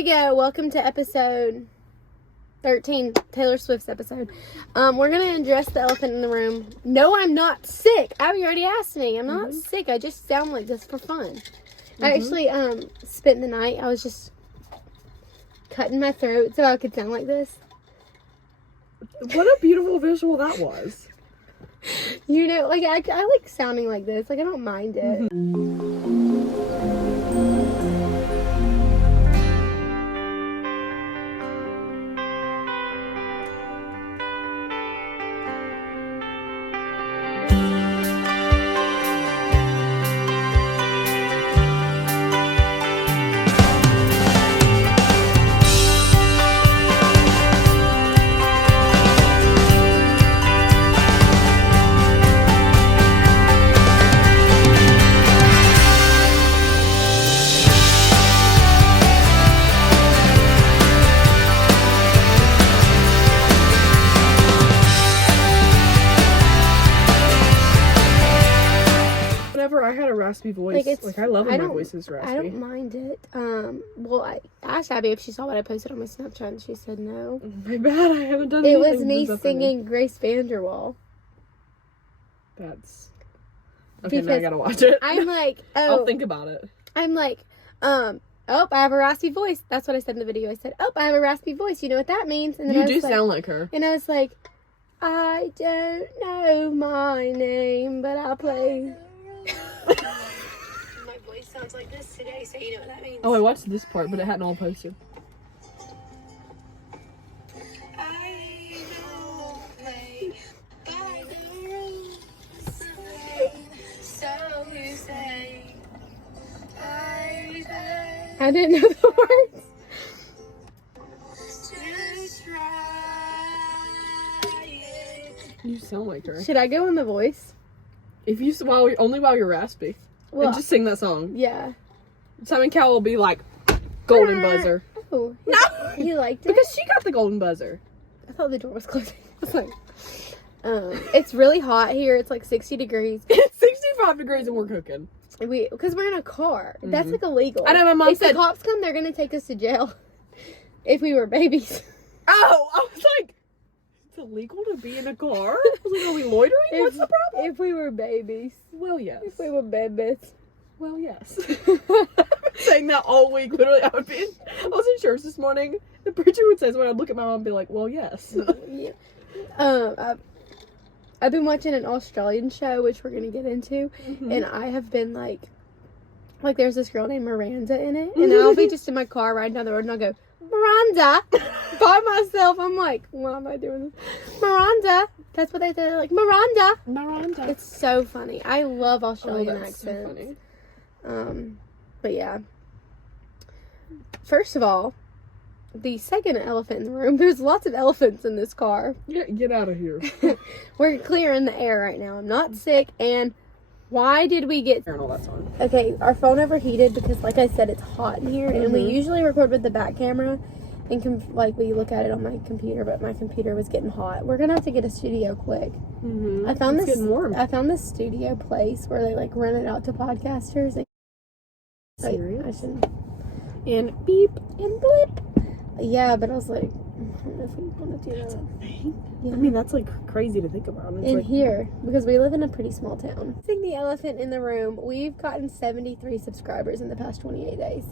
we go. Welcome to episode 13, Taylor Swift's episode. We're going to address the elephant in the room. No, I'm not sick. Abby already asked me. I'm not sick. I just sound like this for fun. I actually spent the night. I was just cutting my throat so I could sound like this. What a beautiful visual that was. You know, like, I like sounding like this. Like, I don't mind it. I had a raspy voice. Like I love when my voice is raspy. I don't mind it. Well, I asked Abby if she saw what I posted on my Snapchat, and she said no. My bad, I haven't done it. It anything. was me singing Grace Vanderwall. That's... Okay, now I gotta watch it. I'm like, I'll think about it. I'm like, oh, I have a raspy voice. That's what I said in the video. I said, oh, I have a raspy voice. You know what that means? And then you do sound like her. And I was like, I don't know my name, but I'll play... My voice sounds like this today, so you know what that means. Oh, I watched this part, but it hadn't all posted. I don't play by the rules, so you say. I didn't know the words. Just try it. You sound like her. Should I go in the voice? If you only while you're raspy, well, and just sing that song. Yeah. Simon Cowell will be like, golden buzzer. Oh, no, you liked it because she got the golden buzzer. I thought the door was closing. I was like, it's really hot here. It's like 60 degrees. It's 65 degrees and we're cooking. Because we're in a car. That's like illegal. I know my mom if said. If the cops come, they're gonna take us to jail. If we were babies. Oh, I was like. Illegal to be in a car? I was like, are we loitering? What's the problem? If we were babies. Well, yes. If we were babies. Well, yes. I've been saying that all week. Literally, I was in church this morning. The preacher would say, when I'd look at my mom and be like, well, yes. Yeah. I've been watching an Australian show, which we're going to get into. And I have been like there's this girl named Miranda in it. And I'll be just in my car riding down the road and I'll go, Miranda, by myself. I'm like, why am I doing this? Miranda. That's what they say. Like, Miranda. It's so funny. I love Australian accents. So funny. But yeah. First of all, the second elephant in the room. There's lots of elephants in this car. Get out of here. We're clearing the air right now. I'm not sick. And why did we get... Okay, our phone overheated because, like I said, it's hot in here. And we usually record with the back camera. And, we look at it on my computer. But my computer was getting hot. We're going to have to get a studio quick. I found it's getting warm. I found this studio place where they, rent it out to podcasters. And, serious? I shouldn't... And beep. And blip. Yeah, but I was like... I don't know if we want to do that. Yeah. I mean, that's crazy to think about. It's here, because we live in a pretty small town. I think the elephant in the room, we've gotten 73 subscribers in the past 28 days.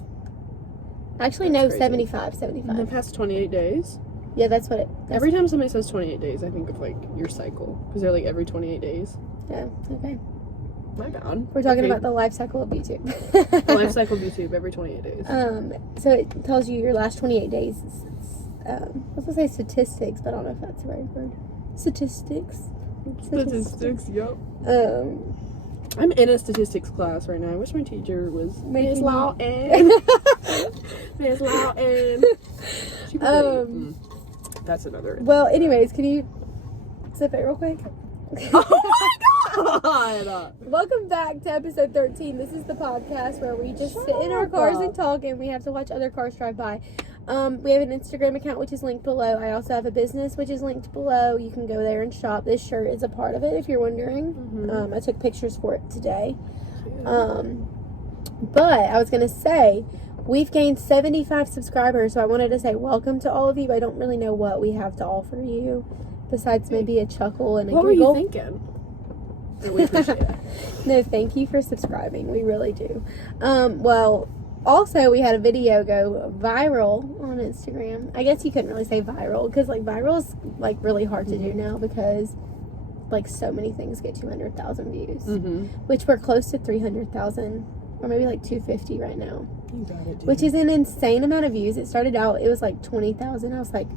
Actually, that's no, crazy. 75. In the past 28 days? Yeah, that's what it... Every time somebody says 28 days, I think of, your cycle. Because they're, every 28 days. Yeah, okay. My bad. We're talking about the life cycle of YouTube. The life cycle of YouTube every 28 days. So it tells you your last 28 days. I was going to say statistics, but I don't know if that's the right word. Statistics, yep. I'm in a statistics class right now. I wish my teacher was Miss Lawton. Miss Lawton. That's another. Well, anyways, can you zip it real quick? Oh my god! Welcome back to episode 13. This is the podcast where we just sit in our cars and talk, and we have to watch other cars drive by. We have an Instagram account, which is linked below. I also have a business, which is linked below. You can go there and shop. This shirt is a part of it, if you're wondering. Mm-hmm. I took pictures for it today. But I was going to say, We've gained 75 subscribers, so I wanted to say welcome to all of you. I don't really know what we have to offer you, besides maybe a chuckle and a What giggle. were you thinking? We appreciate it. No, thank you for subscribing. We really do. Well, also we had a video go viral on Instagram. I guess you couldn't really say viral because like viral is like really hard to do now because like so many things get 200,000 views, which we're close to 300,000 or maybe like 250 right now. You got it, dude. Which is an insane amount of views. It started out, it was like 20,000. I was like,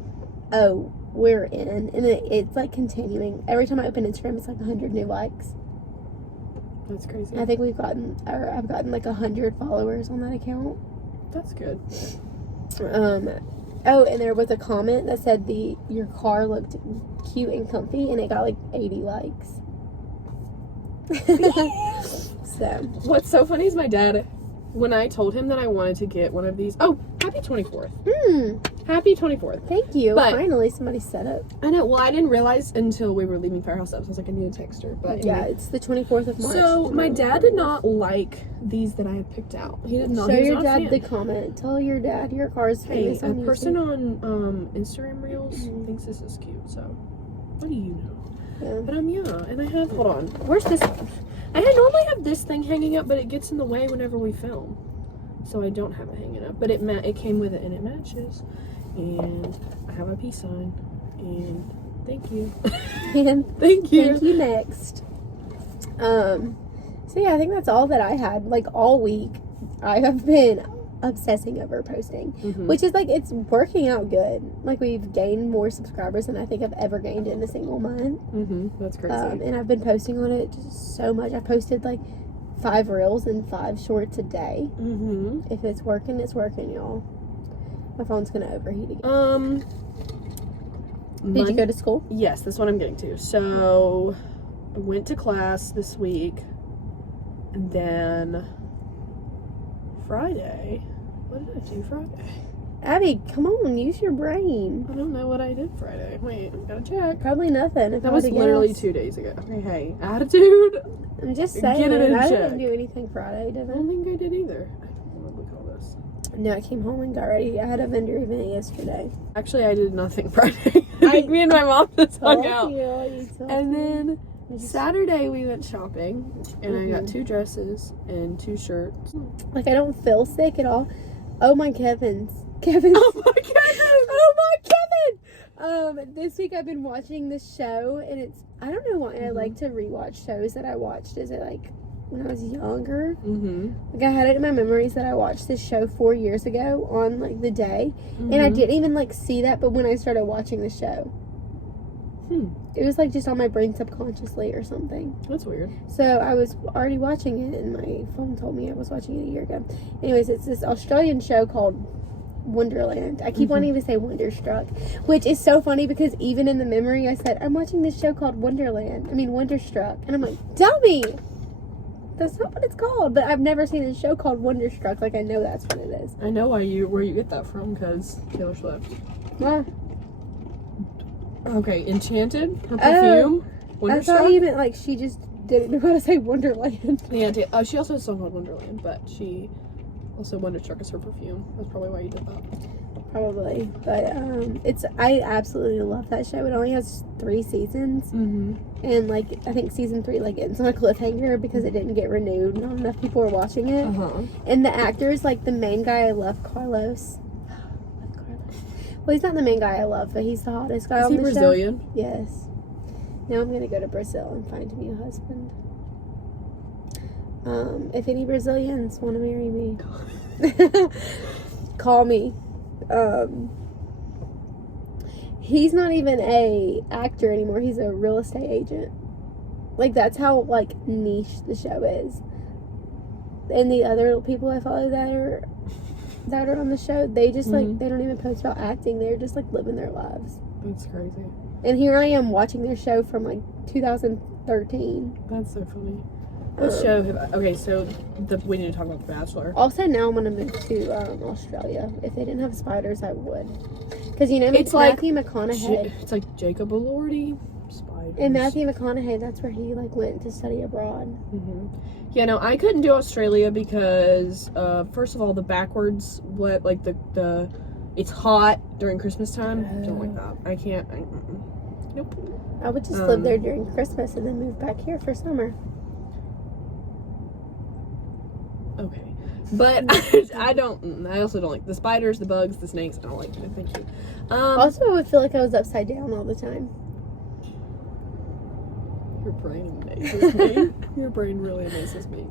oh, we're in. And it's like continuing. Every time I open Instagram, it's like 100 new likes. That's crazy. I think I've gotten like 100 followers on that account. That's good. Oh, and there was a comment that said your car looked cute and comfy, and it got like 80 likes. So what's so funny is my dad, when I told him that I wanted to get one of these, happy 24th. Happy 24th. Thank you. But finally somebody set up. I know. Well, I didn't realize until we were leaving Firehouse Steps. I was like, I need to text her. But yeah, anyway. it's the 24th of March. So my dad did not like these that I had picked out. He did not. Show he was your not a dad fan. the comment. Tell your dad your car is Hey, famous a on person YouTube. on Instagram Reels thinks this is cute. So what do you know? Yeah. But yeah, and I have. Hold on. Where's this? I normally have this thing hanging up, but it gets in the way whenever we film, so I don't have it hanging up. But it came with it and it matches. And I have a peace sign. And thank you. And Thank you. thank you next. So yeah, I think that's all that I had. Like all week, I have been obsessing over posting, which is like it's working out good. Like we've gained more subscribers than I think I've ever gained in a single month. That's crazy. And I've been posting on it just so much. I posted like 5 reels and 5 shorts a day. If it's working, it's working, y'all. My phone's gonna overheat again. Did you go to school? Yes, that's what I'm getting to. So I went to class this week, and then Friday. What did I do Friday? Abby, come on, use your brain. I don't know what I did Friday. Wait, I gotta check. Probably nothing. If That I was had to literally guess. 2 days ago. Hey, attitude. I'm just saying. Get it in I check. didn't do anything Friday, did I I? don't think I did either. I don't want to look at all this. No, I came home and got ready. I had a vendor event yesterday. Actually, I did nothing Friday. I think me and my mom just hung out. You And then Saturday we went shopping, and I got 2 dresses and 2 shirts. like I don't feel sick at all. Oh my Kevin's. Oh my god! Oh my Kevin! This week I've been watching this show, and it's I don't know why I like to rewatch shows that I watched. Is it like when I was younger? Like I had it in my memories that I watched this show 4 years ago on like the day, and I didn't even like see that. But when I started watching the show, it was like just on my brain subconsciously or something. That's weird. So I was already watching it, and my phone told me I was watching it a year ago. Anyways, it's this Australian show called Wonderland. I keep wanting to say Wonderstruck, which is so funny because even in the memory I said I'm watching this show called Wonderstruck, and I'm like, dummy, that's not what it's called. But I've never seen a show called Wonderstruck. Like I know that's what it is. I know where you get that from, because Taylor Swift. Well, Okay, Enchanted, her perfume, I Wonderstruck. thought you meant like she just didn't know how to say Wonderland. Yeah, she also has a song called Wonderland, but she also Wonderstruck is her perfume. That's probably why you did that. Probably, but I absolutely love that show. It only has 3 seasons, and like I think season 3 like ends on a cliffhanger because it didn't get renewed. Not enough people are watching it, and the actors, like the main guy, I love Carlos. Well, he's not the main guy I love, but he's the hottest guy on the Brazilian? show. Yes. Now I'm gonna go to Brazil and find me a husband. If any Brazilians want to marry me, call me. He's not even a actor anymore. He's a real estate agent. Like that's how like niche the show is. And the other people I follow that are on the show, they just like they don't even post about acting. They're just like living their lives. That's crazy. And here I am watching their show from like 2013. That's so funny. What show okay, so we need to talk about The Bachelor. Also, now I'm gonna move to Australia. If they didn't have spiders, I would. Because you know, It's like Matthew McConaughey. It's like Jacob Elordi, spiders. spiders. And Matthew McConaughey, that's where he like went to study abroad. Mm-hmm. Yeah, no, I couldn't do Australia because, first of all, the backwards, the it's hot during Christmas time. Don't like that. I can't. Nope. I would just live there during Christmas and then move back here for summer. Okay. But I don't. I also don't like the spiders, the bugs, the snakes. I don't like them. Thank you. Also, I would feel like I was upside down all the time. Your brain amazes me. Your brain really amazes me.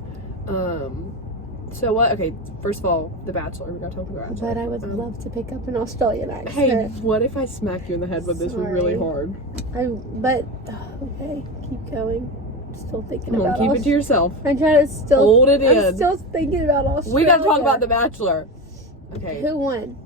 So what? Okay, first of all, The Bachelor. We gotta talk about The Bachelor. But I would love to pick up an Australian accent. Hey, what if I smack you in the head with this really hard? Okay, keep going. I'm still thinking Come on, about keep it to yourself. I'm trying to still hold it in. I'm still thinking about Australia. We gotta talk about The Bachelor. Okay. Who won?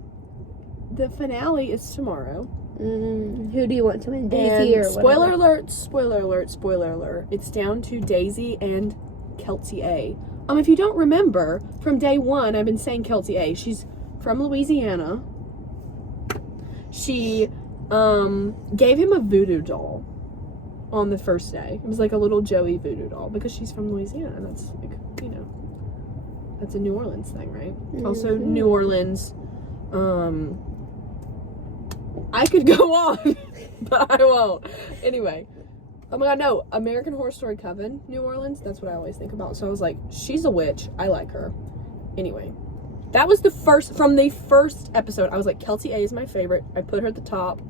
The finale is tomorrow. Who do you want to win? Daisy or whatever? Spoiler alert, spoiler alert, spoiler alert. It's down to Daisy and Kelsey A. If you don't remember, from day one, I've been saying Kelsey A. She's from Louisiana. She gave him a voodoo doll on the first day. It was like a little Joey voodoo doll because she's from Louisiana. That's, like, that's a New Orleans thing, right? Mm-hmm. Also, New Orleans, I could go on, but I won't. Anyway. Oh my god, no. American Horror Story Coven, New Orleans. That's what I always think about. So I was like, she's a witch. I like her. Anyway. That was from the first episode. I was like, Kelsey A is my favorite. I put her at the top.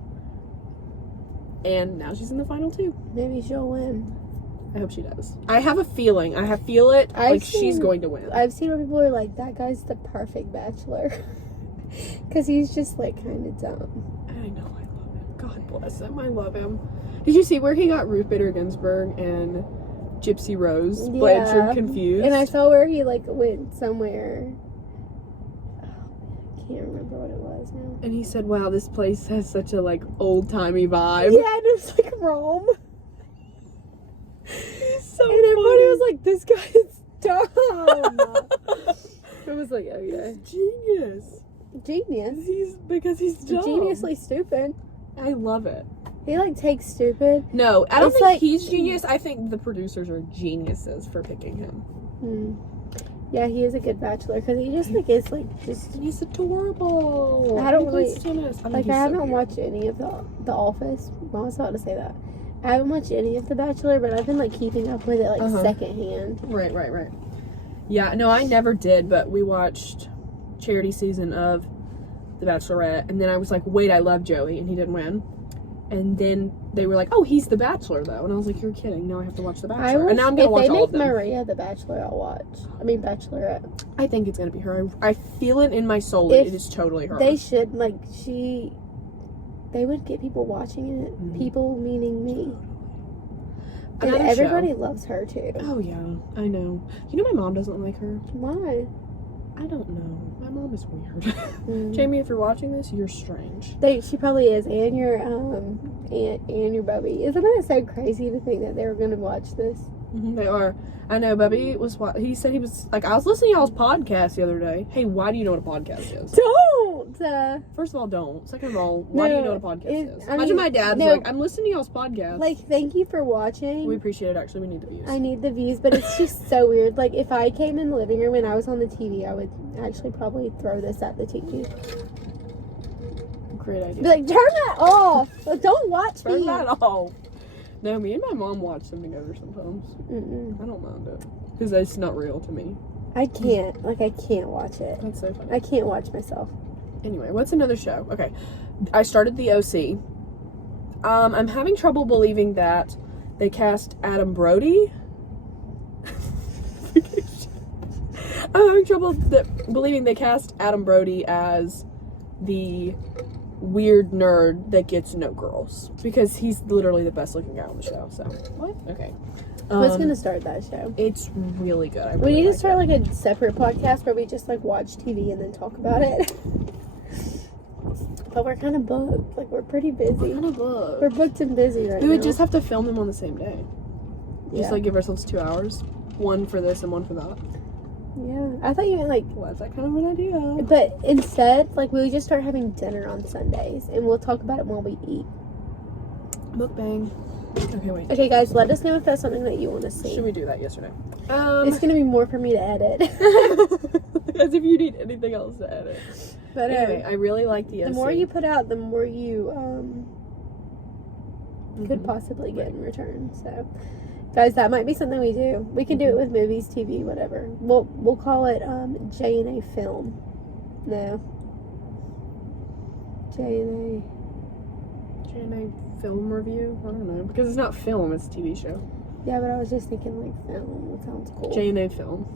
And now she's in the final two. Maybe she'll win. I hope she does. I have a feeling. She's going to win. I've seen where people are like, that guy's the perfect bachelor. Because he's just like kind of dumb. I know. I love him. God bless him. I love him. Did you see where he got Ruth Bader Ginsburg and Gypsy Rose Blanchard confused? And I saw where he like went somewhere. I can't remember what it was now. And he said, "Wow, this place has such a like old timey vibe." Yeah, and it was like Rome. He's so and funny. everybody was like, "This guy is dumb." It was like, oh yeah, he's genius. Because he's dumb. Geniusly stupid. I love it. He like takes stupid. No, I don't think he's genius. I think the producers are geniuses for picking him. Yeah, he is a good bachelor because he just like is like just. He's adorable. I don't really I haven't watched any of the Office. I was about to say that. I haven't watched any of The Bachelor, but I've been like keeping up with it like secondhand. Right. Yeah, no, I never did, but we watched charity season of The Bachelorette, and then I was like, wait, I love Joey, and he didn't win. And then they were like, oh, he's the Bachelor, though. And I was like, you're kidding. No, I have to watch The Bachelor. And now I'm going to watch all of them. If they make Maria the Bachelor, I'll watch. I mean, Bachelorette. I think it's going to be her. I feel it in my soul that it is totally her. They should, they would get people watching it. Mm-hmm. People meaning me. And everybody loves her, too. Oh, yeah. I know. You know my mom doesn't like her? Why? I don't know. My mom is weird. Jamie, if you're watching this, you're strange. She probably is, and your and your Bubby. Isn't it so crazy to think that they were going to watch this? They are. I know. Bubby was. He said he was like. I was listening to y'all's podcast the other day. Hey, why do you know what a podcast is? Don't. First of all, don't. Second of all, why do you know what a podcast is? Imagine my dad's I'm listening to y'all's podcast. Like, thank you for watching. We appreciate it. Actually, we need the views. I need the views, but it's just so weird. Like, if I came in the living room and I was on the TV, I would actually probably throw this at the TV. Great idea. Be like, turn that off. Like, don't watch me. Turn that off. No, me and my mom watch them together sometimes. I don't mind it. Because it's not real to me. I can't. I can't watch it. That's so funny. I can't watch myself. Anyway, what's another show? Okay. I started the OC. I'm having trouble believing that they cast Adam Brody. I'm having trouble believing they cast Adam Brody as the weird nerd that gets no girls, because he's literally the best looking guy on the show. So what? Okay. Who's gonna start that show? It's really good. We need to start like a separate podcast where we just like watch TV and then talk about it. But we're kind of booked. Like, we're pretty busy. We're booked and busy right now. We would just have to film them on the same day. Just Yeah. give ourselves 2 hours, one for this and one for that. Yeah, I thought you meant Well, that's that kind of an idea. But instead, we would just start having dinner on Sundays, and we'll talk about it while we eat. Mukbang. Okay, wait. Okay, guys, let us know if that's something that you want to see. Should we do that yesterday? Or no? It's gonna be more for me to edit. As if you need anything else to edit. But Anyway, I really like the the more you put out, the more you could possibly get in return. So, guys, that might be something we do. We can do it with movies, TV, whatever. We'll call it J&A Film. No. J&A film review? I don't know. Because it's not film, it's a TV show. Yeah, but I was just thinking like film. It sounds cool. J&A film.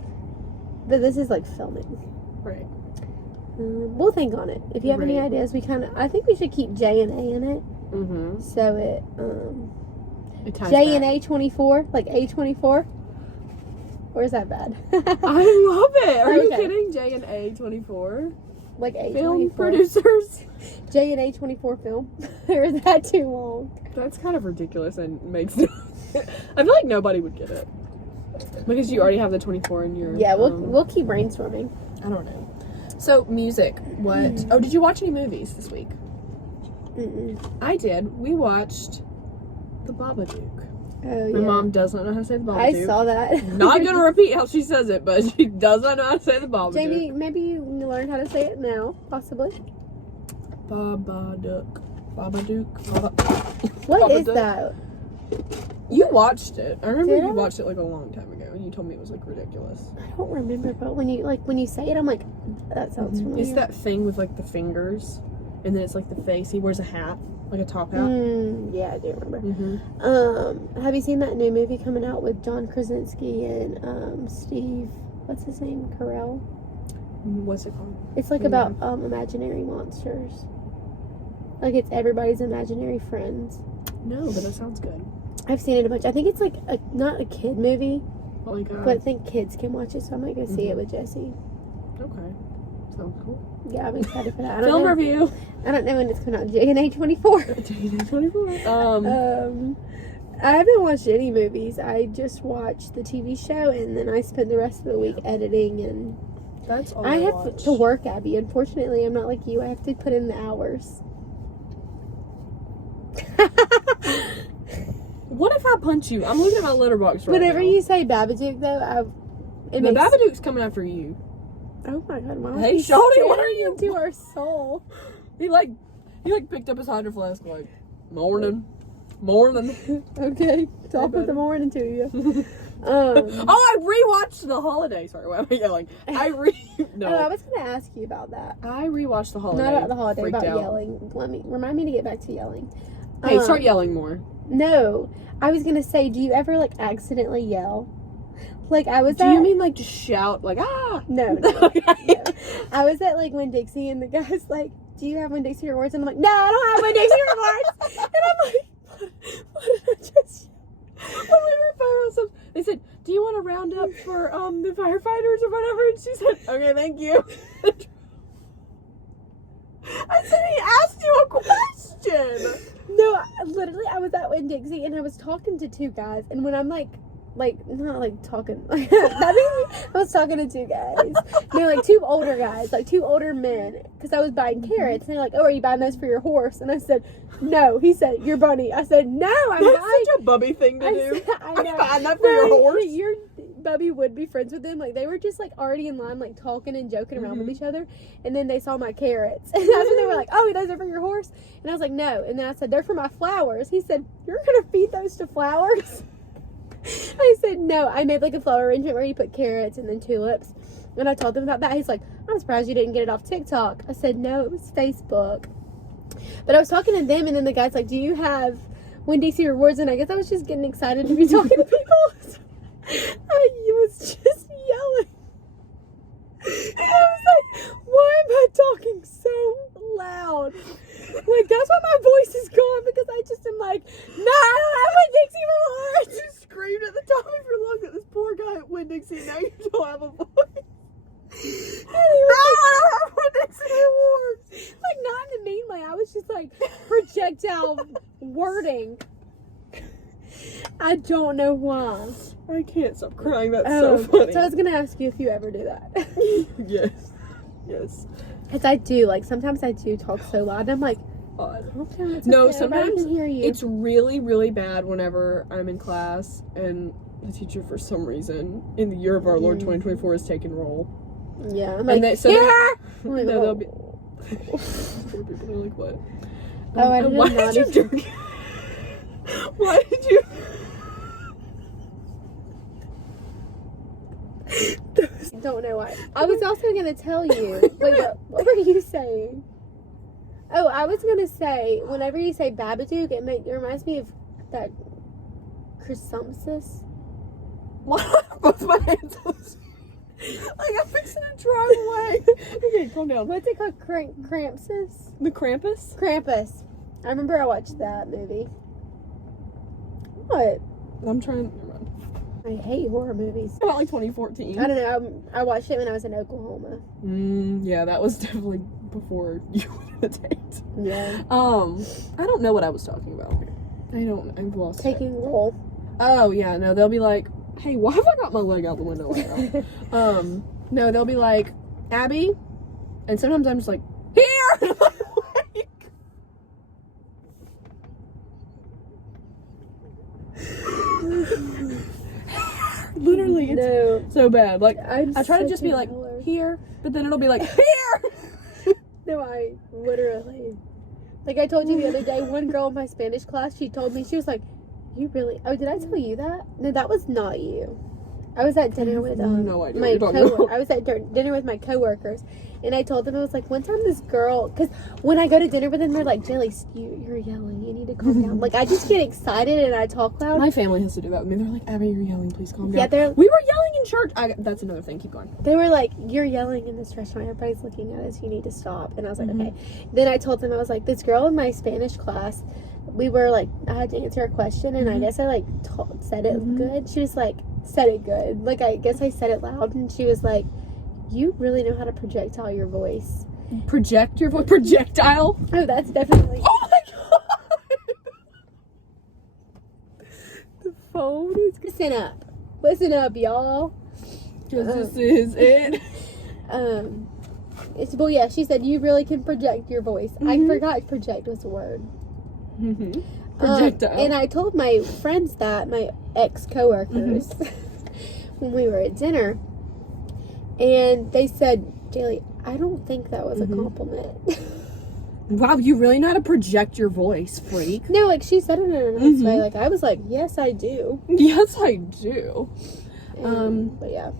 But this is like filming. Right. We'll think on it. If you have any ideas, I think we should keep J&A in it. Mm-hmm. So It ties J&A 24, like A24. Or is that bad? I love it. Are you Okay. kidding? J&A 24 Like A24. film producers. J&A 24 film. Or is that too long? That's kind of ridiculous and makes no I feel like nobody would get it. Because you already have the 24 in your... Yeah, we'll keep brainstorming. I don't know. So, music. What... Oh, did you watch any movies this week? Mm-mm. I did. We watched The Babadook. Oh, yeah. My mom does not know how to say The Babadook. I saw that. Not gonna repeat how she says it, but she does not know how to say The Babadook. Jamie, maybe you learned how to say it now, possibly. Babadook. Babadook. What is Babadook. that? You watched it. I remember Did you I? watched it like a long time ago, and you told me it was like ridiculous. I don't remember, but when you say it, I'm like, that sounds familiar. It's that thing with like the fingers, and then it's like the face. He wears a hat, like a top hat. Yeah, I do remember. Mm-hmm. Have you seen that new movie coming out with John Krasinski and Steve? What's his name? Carell. What's it called? It's like about imaginary monsters. Like it's everybody's imaginary friends. No, but that sounds good. I've seen it a bunch. I think it's like not a kid movie, Oh my god. but I think kids can watch it, so I might go see it with Jesse. Okay. Sounds cool. Yeah, I'm excited for that. Film review. I don't know when it's coming out. J&A 24. J&A 24. I haven't watched any movies. I just watched the TV show, and then I spent the rest of the week editing, and That's all I have watched. to work, Abby. Unfortunately, I'm not like you. I have to put in the hours. What if I punch you? I'm looking at my letterbox right Whenever now. you say Babadook, though, The Babadook's coming after you. Oh my god, why Hey, are you Shawty, what are you- into our soul? He picked up his hydro flask like, morning. Okay, top of the morning to you. Oh, I rewatched The Holiday. Sorry, why am I yelling? Oh, I No. was gonna ask you about that. I rewatched The Holiday. Not about the holiday, Freaked about out. yelling. Remind me to get back to yelling. Hey, start yelling more. No, I was gonna say, do you ever like accidentally yell? Like I was. Do you mean like just shout like ah? No. Okay. No. I was at like Winn Dixie, and the guy's like, "Do you have Winn Dixie rewards?" And I'm like, "No, I don't have Winn Dixie rewards." And I'm like, "What did I just?" When we were at Firehouse, they said, "Do you want to round up for the firefighters or whatever?" And she said, "Okay, thank you." I said he asked you a question. No, literally, I was at Winn Dixie, and I was talking to two guys, and when I'm like not like talking, that means I was talking to two guys. No, like two older guys, like two older men, because I was buying carrots, and they're like, "Oh, are you buying those for your horse?" And I said, "No." He said, "Your bunny." I said, "No, I'm That's buying." such a bubby thing to do. I Are you know. buying that for your horse? Your Bubby would be friends with them. Like they were just like already in line, like talking and joking around with each other. And then they saw my carrots, and that's when they were like, "Oh, those are for your horse?" And I was like, "No." And then I said, "They're for my flowers." He said, "You're gonna feed those to flowers?" I said, "No." I made like a flower arrangement where you put carrots and then tulips. And I told them about that. He's like, "I'm surprised you didn't get it off TikTok." I said, "No, it was Facebook." But I was talking to them, and then the guy's like, "Do you have Winn Dixie rewards?" And I guess I was just getting excited to be talking to people. I was just yelling. And I was like, "Why am I talking so loud?" Like, that's why my voice is gone, because I just am like, "No, I don't have Winn Dixie rewards." You screamed at the top of your lungs at this poor guy at Winn Dixie. Now you don't have a voice. Like, not in a mean way. I was just like projectile wording. I don't know why. I can't stop crying. That's so funny. So I was gonna ask you if you ever do that. Yes. Because I do. Like, sometimes I do talk so loud. And I'm like, God. Okay, it's No, okay. sometimes Everybody can hear you. It's really, really bad whenever I'm in class and the teacher, for some reason, in the year of our Lord 2024, is taking roll. Yeah, I'm And like, so here! I'm like, they'll oh. be. People are like, what? Oh, I and didn't why know. did you do? Why did you? Don't know why. I was also gonna tell you. Wait, what were you saying? Oh, I was gonna say, whenever you say Babadook, it reminds me of that chrysompsis. Why do I have both my hands on the screen? Like, I'm fixing to drive away. Okay, calm down. What's it called? Krampus? The Krampus? Krampus. I remember I watched that movie. What? I'm trying. Never mind. I hate horror movies. About like 2014. I don't know. I watched it when I was in Oklahoma. Yeah, that was definitely before you went on a date. Yeah. I don't know what I was talking about. I've lost it. Taking roll. Oh, yeah, no, they'll be like, hey, why have I got my leg out the window like that? No, they'll be like, Abby, and sometimes I'm just like, here! Literally, it's so bad. Like, I try to just be like, here, but then it'll be like, here! No, I literally. Like I told you the other day, one girl in my Spanish class, she told me, she was like, you really, oh, did I tell you that? No, that was not you. I was at dinner with no idea my what you're talking about. I was at dinner with my coworkers, and I told them, I was like, one time this girl, because when I go to dinner with them, they're like, Jelly, you're yelling, you need to calm down. Like I just get excited and I talk loud. My family has to do that with me. They're like, Abby, you're yelling, please calm down. Yeah, we were yelling in church. That's another thing, keep going. They were like, you're yelling in this restaurant, everybody's looking at us, you need to stop. And I was like, okay. Then I told them, I was like, this girl in my Spanish class, we were like, I had to answer a question, and I guess I like said it good. She was like, said it good. Like I guess I said it loud, and she was like, you really know how to projectile your voice. Project your voice? Projectile? Oh, that's definitely. Oh my god! The phone is Listen up, y'all. Because this is it. It's, well, yeah, she said you really can project your voice. I forgot project was a word. Projectile. And I told my friends that, my ex-coworkers, when we were at dinner, and they said, Jaylee, I don't think that was a compliment. Wow, you really know how to project your voice, freak. No, like, she said it in a nice way. Like, I was like, yes, I do. Yes, I do. But yeah.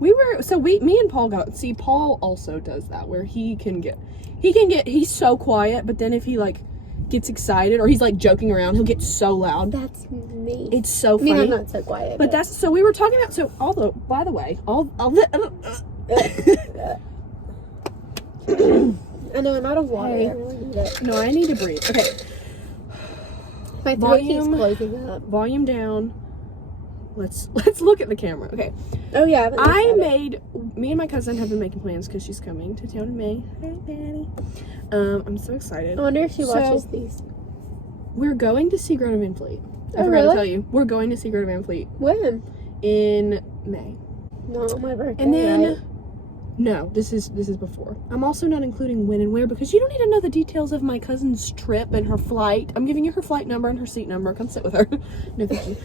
Me and Paul Paul also does that, where he's so quiet, but then if he, like, gets excited or he's, like, joking around, he'll get so loud. That's me. It's so funny. I mean, I'm not so quiet. But that's, so we were talking about, by the way, I know, I'm out of water. Hey. I really need it. No, I need to breathe. Okay. My throat keeps closing up. Volume down. Let's look at the camera. Okay. Oh, yeah. Me and my cousin have been making plans because she's coming to town in May. Hey, Patty. I'm so excited. I wonder if she watches these. We're going to see Greta Van Fleet. I forgot to tell you. We're going to see Greta Van Fleet. When? In May. Not my birthday. And then, right? no, this is before. I'm also not including when and where because you don't need to know the details of my cousin's trip and her flight. I'm giving you her flight number and her seat number. Come sit with her. No, thank you.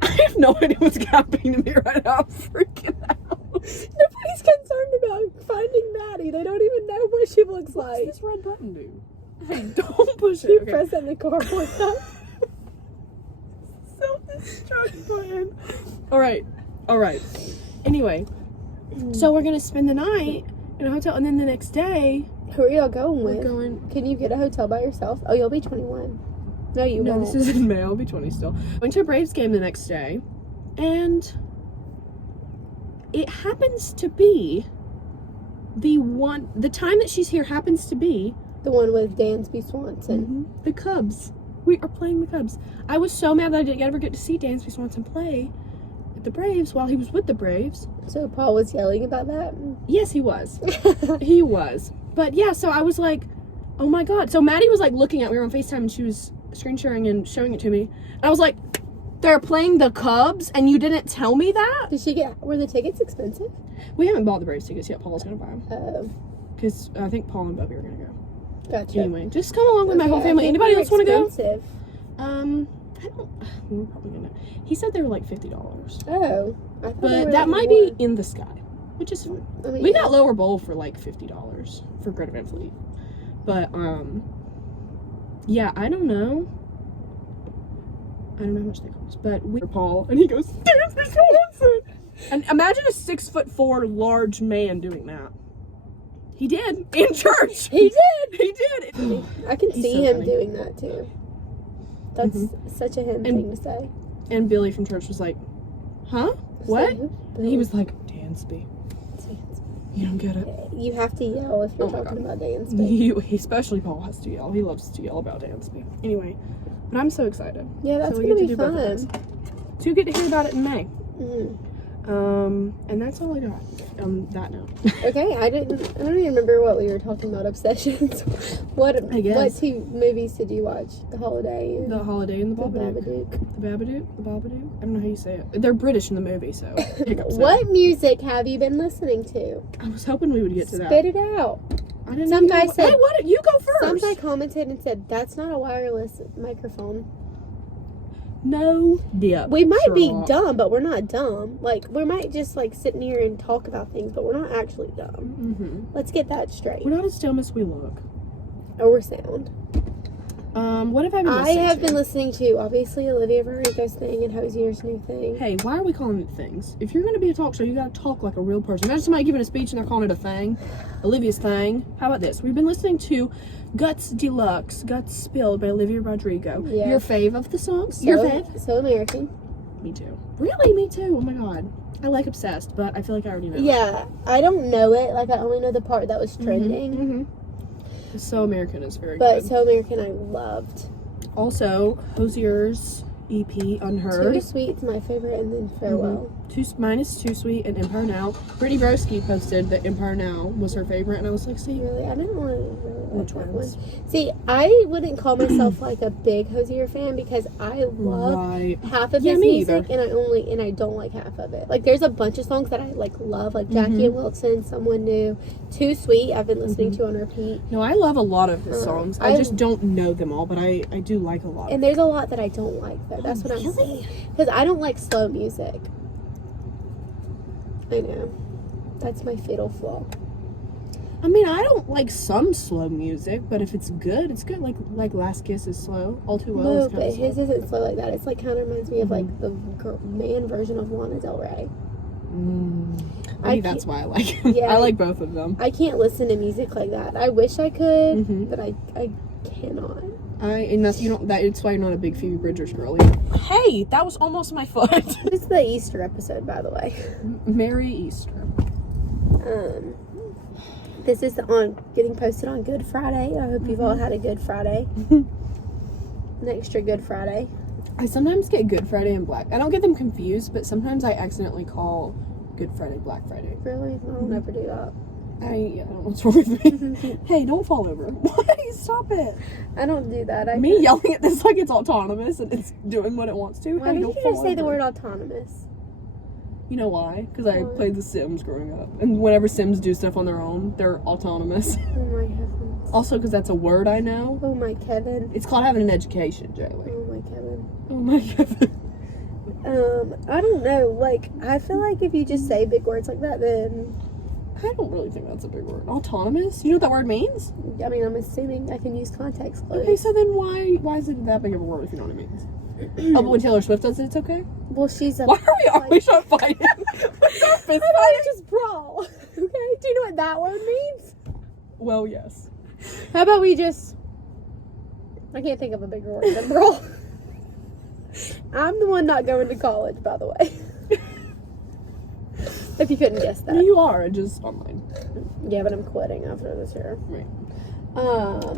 I have no idea what's happening to me right now. I'm freaking out. Nobody's concerned about finding Maddie. They don't even know what she looks like. What's this red button do? Hey, don't push it. You Okay. press it in the car like that. Self-destruct button. Alright. Anyway, so we're gonna spend the night in a hotel, and then the next day, who are y'all going we're with? going. Can you get a hotel by yourself? Oh, you'll be 21. No, you won't. This is in May. I'll be 20 still. Went to a Braves game the next day, and it happens to be the time that she's here happens to be the one with Dansby Swanson. The Cubs. We are playing the Cubs. I was so mad that I didn't ever get to see Dansby Swanson play at the Braves while he was with the Braves. So Paul was yelling about that? Yes, he was. He was. But yeah, so I was like, oh my god. So Maddie was like looking at, we were on FaceTime and she was screen sharing and showing it to me. And I was like, they're playing the Cubs and you didn't tell me that? Were the tickets expensive? We haven't bought the Braves tickets yet. Paul's gonna buy them. Oh. Because I think Paul and Bubby are gonna go. Gotcha. Anyway, just come along with my whole family. Anybody else want to go? I don't. We're probably gonna. He said they were like $50. Oh, I thought they were But that might more. be in the sky, which is fine. I mean, We yeah. got Lower Bowl for like $50 for Greta Van Fleet. But yeah, I don't know. I don't know how much they cost. But we Paul and he goes, dance Wisconsin. And imagine a 6'4" large man doing that. He did in church. He did. He did. I can He's see so him funny. doing that too. That's such a him thing to say. And Billy from church was like, huh? What? So, And he was like, Dansby. You don't get it. You have to yell if you're Oh my talking God. about dance. Especially Paul has to yell. He loves to yell about Dansby. Anyway, but I'm so excited. Yeah, that's So we gonna get be to do both of fun. those. So you get to hear about it in May. Mhm. And that's all I got on that note. Okay, I don't even remember what we were talking about. Obsessions. What guess. 2 movies did you watch? The Holiday and The Holiday and the The Babadook. Babadook. The Babadook? The Babadook? I don't know how you say it. They're British in the movie, so hiccups there. What music have you been listening to? I was hoping we would get to that. Spit it out. I didn't Some even guy know- said- Hey, what? You go Some first. guy commented and said, "That's not a wireless microphone." No dip. We might be Sherlock. dumb, but we're not dumb. Like, we might just, like, sit here and talk about things, but we're not actually dumb. Mm-hmm. Let's get that straight. We're not as dumb as we look. Or we're sound. What have I been I listening have to? been listening to, obviously, Olivia Rodrigo's thing and Hosier's new thing. Hey, why are we calling it things? If you're going to be a talk show, you got to talk like a real person. Imagine somebody giving a speech and they're calling it a thing. Olivia's thing. How about this? We've been listening to Guts Deluxe, Guts Spilled by Olivia Rodrigo. Yeah. Your fave of the songs? So, Your fave? So American. Me too. Really? Me too. Oh my god. I like Obsessed, but I feel like I already know it. Yeah, I don't know it. Like, I only know the part that was trending. Mm-hmm. So American is very But good. So American I loved. Also, Hosier's EP, Unheard. Too Sweet's my favorite, and then Farewell. Mine is Too Sweet and Empire Now. Brittany Broski posted that Empire Now was her favorite, and I was like, see, Really, I didn't really like Which that ones? one. See, I wouldn't call myself like a big Hosier fan because I love right. half of Yeah, his me music either. and I don't like half of it. Like, there's a bunch of songs that I like love, like Jackie and Wilson, Someone New, Too Sweet. I've been listening to on repeat, No, I love a lot of his songs. I I- just don't know them all, but I do like a lot. and there's a lot that I don't like though. That's what I'm saying. Because I don't like slow music. I know. That's my fatal flaw. I mean, I don't like some slow music, but if it's good, it's good. Like Last Kiss is slow. All Too Well No, is kind but of slow. his isn't slow like that. It's like kind of reminds me of like the man version of Lana Del Rey. I think that's why I like him. Yeah. I like both of them. I can't listen to music like that. I wish I could, Mhm. but I cannot. And that's it's why you're not a big Phoebe Bridgers girl either. Hey, that was almost my foot. This is the Easter episode, by the way. Merry Easter. This is getting posted on Good Friday. I hope you've all had a Good Friday. An extra Good Friday. I sometimes get Good Friday and Black. I don't get them confused, but sometimes I accidentally call Good Friday Black Friday. Really? I'll never do that. I don't know what's wrong with me. Hey, don't fall over. Why? Stop it. I don't do that. Me yelling at this like it's autonomous and it's doing what it wants to. Why Hey, did don't you fall just say the over. word autonomous? You know why? Because I Why? played The Sims growing up. And whenever Sims do stuff on their own, they're autonomous. Oh my heavens. Also, because that's a word I know. Oh my Kevin. It's called having an education, Jaylee. Oh my Kevin. Oh my god. I don't know. Like, I feel like if you just say big words like that, then I don't really think that's a big word. Autonomous? You know what that word means? I mean, I'm assuming I can use context clues. Okay, so then why is it that big of a word if you know what it means? Oh, but when Taylor Swift does it, it's okay? Well, she's a. Why are we always not fighting? What's our fist How about fighting? we just brawl? Okay. Do you know what that word means? Well, yes. How about we just? I can't think of a bigger word than brawl. I'm the one not going to college, by the way. If you couldn't guess that. You are, just online. Yeah, but I'm quitting after this year. Right. Um,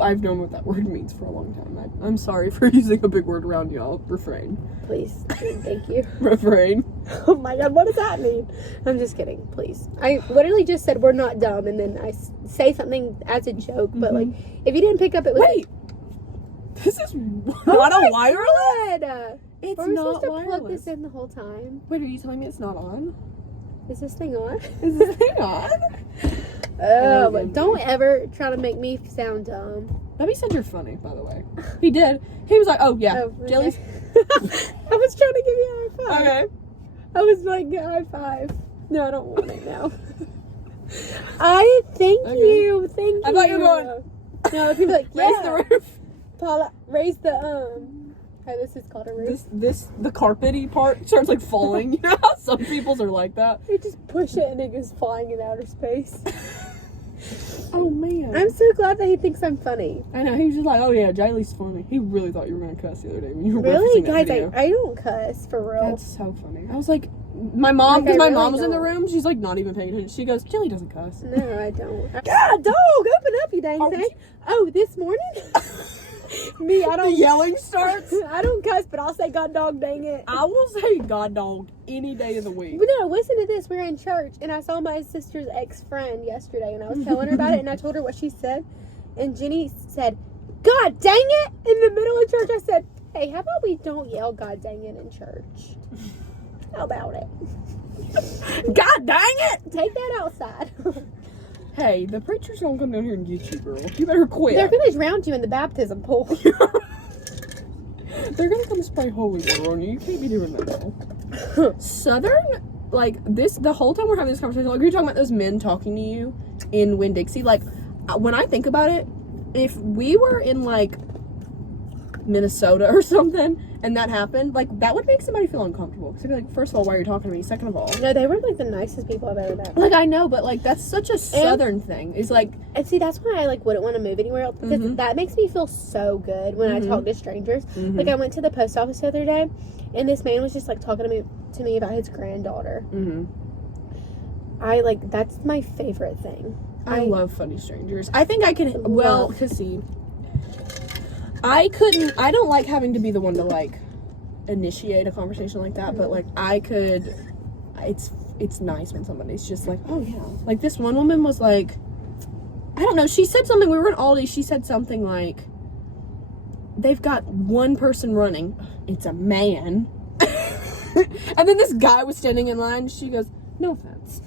I've known what that word means for a long time. I'm sorry for using a big word around y'all. Refrain. please, thank you. Refrain. Oh my god, what does that mean? I'm just kidding, please. I literally just said we're not dumb, and then I say something as a joke, but like, if you didn't pick up, it was Wait! This is not a wireless? God. It's Were we not supposed to plug wireless. this in the whole time? Wait, are you telling me it's not on? Is this thing on? Is this thing on? Oh, but don't ever try to make me sound dumb. Bubby said you're funny, by the way. He did. He was like, oh, yeah, okay. jellies. I was trying to give you a high five. Okay. I was like, high five. No, I don't want it now. I thank you. Thank you. I thought you were going. No, people like, yeah. Raise the roof. Paula, raise the, oh, this is called a roof. The carpety part starts like falling. You know how some people's are like that? You just push it and it goes flying in outer space. Oh, man. I'm so glad that he thinks I'm funny. I know. He was just like, oh, yeah, Jiley's funny. He really thought you were going to cuss the other day when you were Really? referencing that Guys, video. I don't cuss, for real. That's so funny. I was like, my mom, because Like, my I mom was really in the don't. room, she's like not even paying attention. She goes, Jiley doesn't cuss. No, I don't. God, dog, open up, you dang thing. Oh, this morning? Me, I The don't. yelling starts. I don't cuss, but I'll say God dog, dang it. I will say God dog any day of the week. But no, listen to this. We were in church, and I saw my sister's ex-friend yesterday, and I was telling her about it, and I told her what she said, and Jenny said, God dang it! In the middle of church, I said, hey, how about we don't yell God dang it in church? How about it? God dang it! Take that outside. Hey, the preacher's gonna come down here and get you, girl. You better quit. They're gonna drown you in the baptism pool. They're gonna come spray holy water on you. You can't be doing that now. Southern, like, the whole time we're having this conversation, like, you're talking about those men talking to you in Winn-Dixie. Like, when I think about it, if we were in, like, Minnesota or something, and that happened, like, that would make somebody feel uncomfortable. Because they'd be like, first of all, why are you talking to me? Second of all. No, they were, like, the nicest people I've ever met. Like, I know, but, like, that's such a Southern thing. It's like... And see, that's why I, like, wouldn't want to move anywhere else. Because that makes me feel so good when I talk to strangers. Like, I went to the post office the other day, and this man was just, like, talking to me about his granddaughter. That's my favorite thing. I love funny strangers. I think I can... Well, because, see... I don't like having to be the one to, like, initiate a conversation like that, but, like, I could, it's nice when somebody's just like, oh, yeah. Like, this one woman was like, I don't know, she said something, we were in Aldi, she said something like, they've got one person running, it's a man, and then this guy was standing in line, she goes, no offense.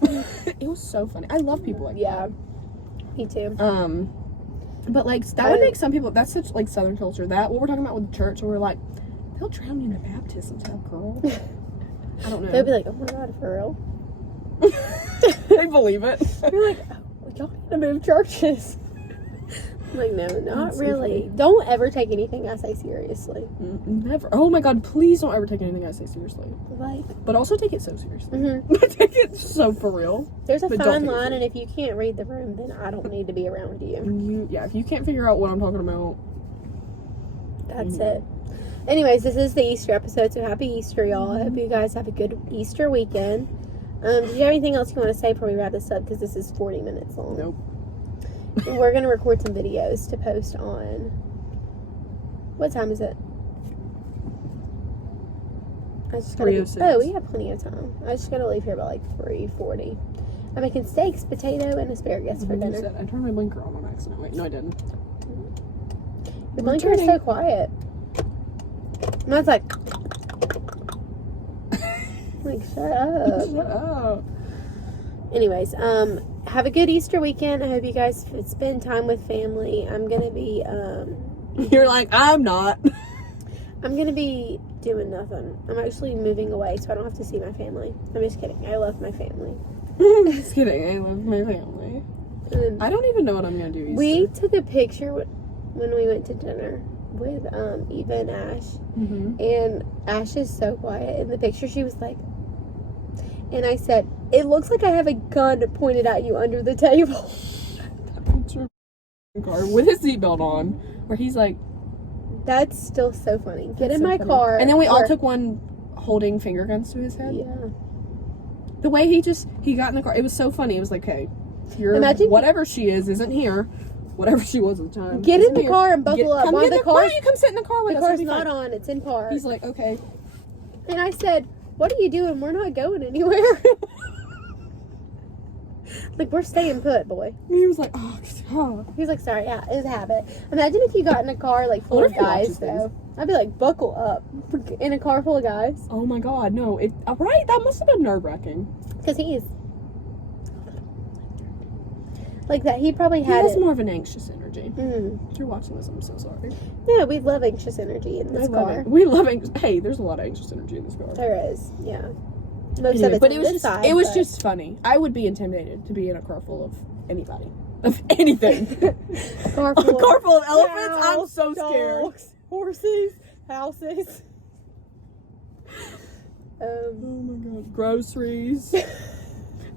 It was so funny. I love people like that. Yeah, me too. But, like, that would make some people... That's such, like, Southern culture. That, what we're talking about with the church, where we're like, they'll drown you in the baptism tub, girl. I don't know. They'll be like, oh my God, for real? They believe it. You're like, oh, y'all need to move churches. I'm like, no, not That's so really. funny. Don't ever take anything I say seriously. Never. Oh, my God, please don't ever take anything I say seriously. Like... But also take it so seriously. Take it so for real. There's a But fine don't take it line, and if you can't read the room, then I don't need to be around you. Yeah, if you can't figure out what I'm talking about... That's it. Anyways, this is the Easter episode, so happy Easter, y'all. I hope you guys have a good Easter weekend. Did you have anything else you want to say before we wrap this up? Because this is 40 minutes long. Nope. And we're going to record some videos to post on... What time is it? I just gotta 3:06. Oh, we have plenty of time. I just gotta leave here by like 3:40. I'm making steaks, potato, and asparagus for dinner. I turned my blinker on accident. Wait, no, I didn't. Your blinker is so quiet. Mine's like... like, shut up. Shut up. Anyways, have a good Easter weekend. I hope you guys spend time with family. I'm gonna be, You're like, I'm not. I'm gonna be doing nothing. I'm actually moving away, so I don't have to see my family. I'm just kidding. I love my family. Just kidding. I love my family. And I don't even know what I'm gonna do Easter. we took a picture when we went to dinner with Eva and Ash, and Ash is so quiet. In the picture, she was like, and I said, "It looks like I have a gun pointed at you under the table." That picture car with his seatbelt on, where he's like, That's still so funny. Get That's in so my funny. car. And then we all took one holding finger guns to his head. Yeah. The way he got in the car, it was so funny. It was like, hey, you're Imagine whatever she is isn't here. Whatever she was at the time. Get isn't in the here. car and buckle up. Come Why get the why car's, don't you come sit in the car with the us? car's It'll be not fine. on. It's in park. He's like, okay. And I said, what are you doing? We're not going anywhere. Like, we're staying put, boy. He was like, oh. He's like, sorry, yeah, it's a habit. Imagine if you got in a car, like, full of guys, though. I'd be like, buckle up. In a car full of guys. Oh my God, no. Right? That must have been nerve-wracking. Because he's... Like that, he probably He had has it. more of an anxious energy. Mm. If you're watching this, I'm so sorry. Yeah, we love anxious energy in this car. We love hey, there's a lot of anxious energy in this car. There is, yeah. Most Anyway, of it's but on it was this just side, it was but- just funny. I would be intimidated to be in a car full of anybody. Of anything. a car A full of car full of elephants? I'm cows, so scared. dogs, horses, houses. Oh my god. Groceries.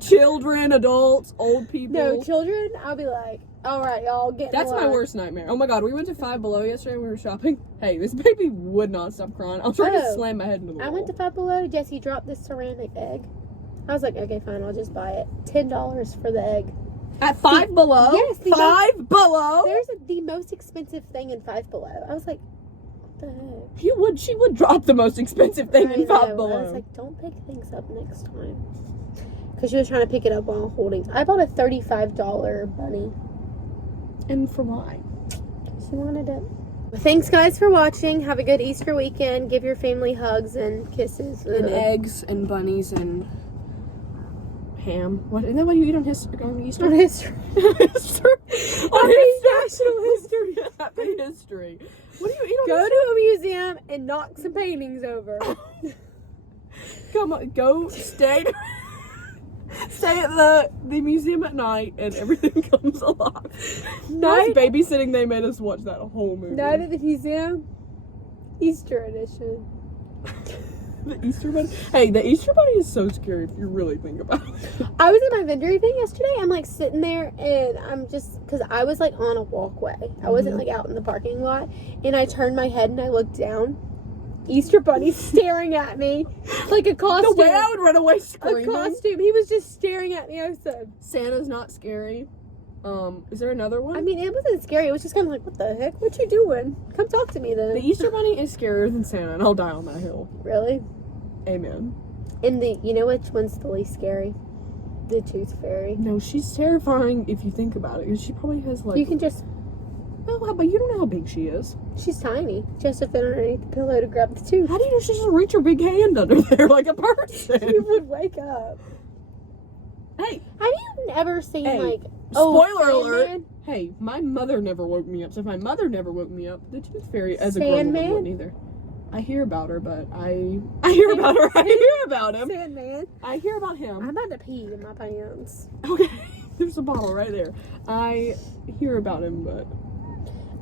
Children, adults, old people. No, children, I'll be like, alright, y'all, get in That's my line. worst nightmare. Oh my god, we went to Five Below yesterday when we were shopping. Hey, this baby would not stop crying. I'll try to Oh. slam my head into the wall. I went to Five Below. Jesse dropped this ceramic egg. I was like, okay, fine, I'll just buy it. $10 for the egg. At Five Below? Yes, the Five Below? There's the most expensive thing in Five Below. I was like, what the heck? She would drop the most expensive thing I in know. Five Below. I was like, don't pick things up next time. Because she was trying to pick it up while holding. I bought a $35 bunny. And for why? She wanted it. Thanks, guys, for watching. Have a good Easter weekend. Give your family hugs and kisses. And eggs and bunnies and ham. What? Isn't that what you eat on Easter? On history. History. On National history. Happy history. What do you eat on Go to a museum and knock some paintings over. Come on, go stay at the museum at night and everything comes alive. Nice babysitting, they made us watch that whole movie. Night at the museum. Easter edition. The Easter Bunny. Hey, the Easter Bunny is so scary if you really think about it. I was at my vendor thing yesterday. I'm like sitting there and I'm just, because I was like on a walkway. I wasn't like out in the parking lot. And I turned my head and I looked down. Easter Bunny staring at me like a costume. The way I would run away A screaming. costume. He was just staring at me. I said, Santa's not scary. Is there another one? I mean, it wasn't scary. It was just kind of like, what the heck? What you doing? Come talk to me then. The Easter Bunny is scarier than Santa, and I'll die on that hill. Really? Amen. And you know which one's the least scary? The Tooth Fairy. No, she's terrifying if you think about it, because she probably has like. You can just, Oh, but you don't know how big she is. she's tiny. Just to fit underneath the pillow to grab the tooth. How do you know she doesn't reach her big hand under there like a person? You would wake up. Hey, Have you ever seen Hey, like spoiler alert. Sandman? Hey, my mother never woke me up, so if my mother never woke me up, the Tooth Fairy as a grown woman Sandman? wouldn't either. I hear about her, but I hear about her. I hear about him. Sandman. I hear about him. I'm about to pee in my pants. Okay, there's a bottle right there. I hear about him, but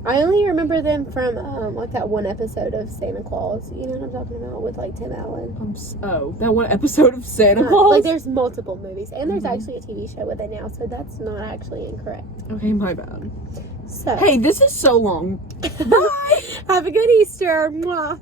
I only remember them from like that one episode of Santa Claus. You know what I'm talking about with like Tim Allen. that one episode of Santa Claus. Like there's multiple movies, and there's actually a TV show with it now, so that's not actually incorrect. Okay, my bad. So Hey, this is so long. Bye. have a good Easter. Mwah.